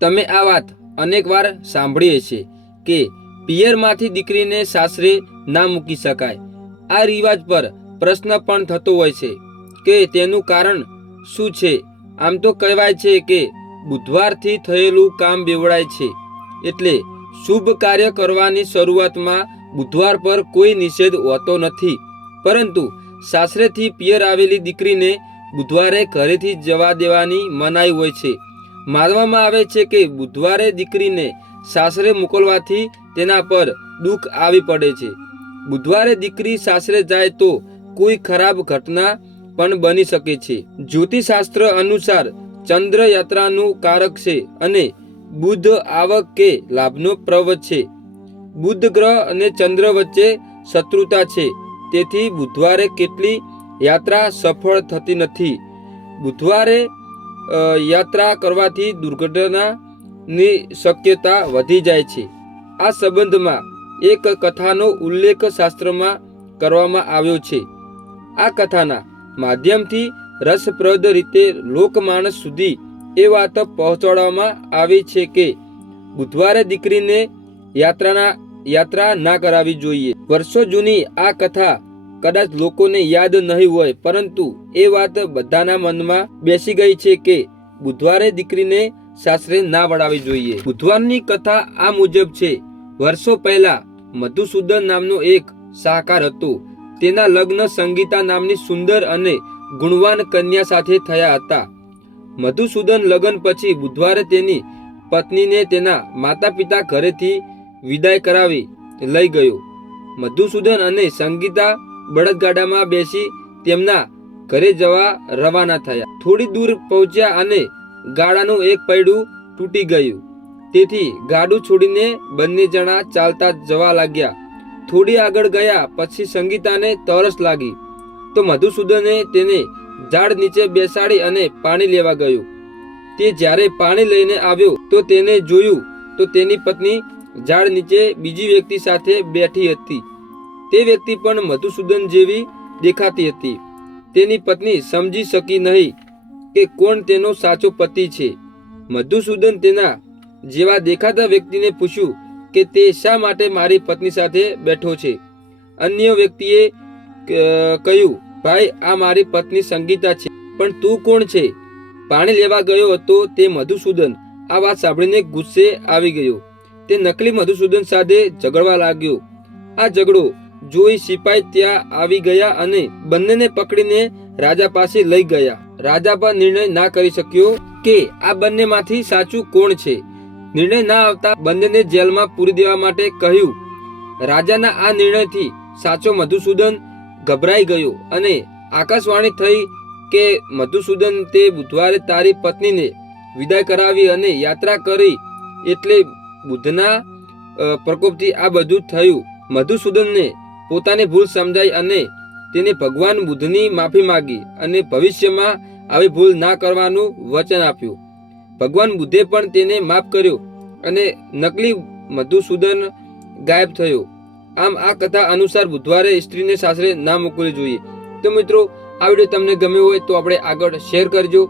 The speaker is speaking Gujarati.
તમે આ વાત અનેક વાર સાંભળી હશે કે પિયરમાંથી દીકરીને સાસરે ના મૂકી શકાય. આ રિવાજ પર પ્રશ્ન પણ થતો હોય છે કે તેનું કારણ શું છે. આમ તો કહેવાય છે કે બુધવારથી થયેલું કામ બેવડાય છે, એટલે શુભ કાર્ય કરવાની શરૂઆતમાં બુધવાર પર કોઈ નિષેધ હોતો નથી. પરંતુ સાસરેથી પિયર આવેલી દીકરીને બુધવારે ઘરેથી જવા દેવાની મનાઈ હોય છે. માનવામાં આવે છે કે બુધવારે દીકરીને સાસરે મોકલવાથી તેના પર દુઃખ આવી પડે છે. બુધવારે દીકરી સાસરે જાય તો કોઈ ખરાબ ઘટના પણ બની શકે છે. જ્યોતિષશાસ્ત્ર અનુસાર ચંદ્ર યાત્રાનું કારક છે અને બુધ આવક કે લાભનો પ્રવત છે. બુધ ગ્રહ અને ચંદ્ર વચ્ચે શત્રુતા છે, તેથી બુધવારે કેટલી યાત્રા સફળ થતી નથી. બુધવારે યાત્રા કરવાથી દુર્ઘટનાની શક્યતા વધી જાય છે. આ સંબંધમાં એક કથાનો ઉલ્લેખ શાસ્ત્રમાં કરવામાં આવ્યો છે. આ કથાના માધ્યમથી રસપ્રદ રીતે લોકમાનસ સુધી એ વાત પહોંચાડવામાં આવી છે કે બુધવારે દીકરીને યાત્રા ના કરાવવી જોઈએ. વર્ષો જૂની આ કથા કદાચ લોકોને યાદ નહીં હોય, પરંતુ એ વાત બધાના મનમાં બેસી ગઈ છે કે બુધવારે દીકરીને સાસરે ના વળાવી જોઈએ. બુધવારની કથા આ મુજબ છે. વર્ષો પહેલા મધુસૂદન નામનો એક શાહકાર હતો. તેના લગ્ન સંગીતા નામની સુંદર અને ગુણવાન કન્યા સાથે થયા હતા. મધુસૂદન લગ્ન પછી બુધવારે તેની પત્નીને તેના માતા પિતા ઘરેથી વિદાય કરાવી લઈ ગયો. મધુસૂદન અને સંગીતા બળદગાડામાં બેસી તેમના ઘરે જવા રવાના થયા. થોડી દૂર પહોંચ્યા અને ગાડાનું એક પૈડું તૂટી ગયું. તેથી ગાડું છોડીને બંને જણા ચાલતા જવા લાગ્યા. થોડી આગળ ગયા પછી સંગીતાને તરસ લાગી તો મધુસૂદને તેને ઝાડ નીચે બેસાડી અને પાણી લેવા ગયો. તે જ્યારે પાણી લઈને આવ્યો તો તેને જોયું તો તેની પત્ની ઝાડ નીચે બીજી વ્યક્તિ સાથે બેઠી હતી. તે વ્યક્તિ પણ મધુસૂદન જેવી દેખાતી હતી. તેની પત્ની સમજી શકી નહીં કે કોણ તેનો સાચો પતિ છે. મધુસૂદન તેના જેવા દેખાતા વ્યક્તિને પૂછ્યું કે તે શા માટે મારી પત્ની સાથે બેઠો છે. અન્ય વ્યક્તિએ કહ્યું, ભાઈ, આ મારી પત્ની સંગીતા છે, પણ તું કોણ છે? પાણી લેવા ગયો હતો તે મધુસૂદન આ વાત સાંભળીને ગુસ્સે આવી ગયો. તે નકલી મધુસૂદન સાથે ઝઘડવા લાગ્યો. આ ઝઘડો જોઈ સિપાઈ ત્યાં આવી ગયા અને બંનેને પકડીને રાજા પાસે લઈ ગયા. રાજા પર નિર્ણય ના કરી શક્યો કે આ બંનેમાંથી સાચું કોણ છે. નિર્ણય ના આવતા બંનેને જેલમાં પૂરી દેવા માટે કહ્યું. રાજાના આ નિર્ણયથી સાચો મધુસૂદન ગભરાઈ ગયો અને આકાશવાણી થઈ કે મધુસૂદન, તે બુધવારે તારી પત્નીને વિદાય કરાવી અને યાત્રા કરી, એટલે બુધના પ્રકોપથી આ બધું થયું. મધુસૂદનને પોતાની ભૂલ સમજાઈ અને તેને ભગવાન બુધની માફી માંગી અને ભવિષ્યમાં આવી ભૂલ ના કરવાનું વચન આપ્યું. ભગવાન બુદ્ધે પણ તેને માફ કર્યો અને નકલી મધુસૂદન ગાયબ થયો. આમ આ કથા અનુસાર બુધવારે સ્ત્રીને સાસરે ના મોકલવી જોઈએ. તો મિત્રો, આ વિડીયો તમને ગમ્યો હોય તો આપણે આગળ શેર કરજો.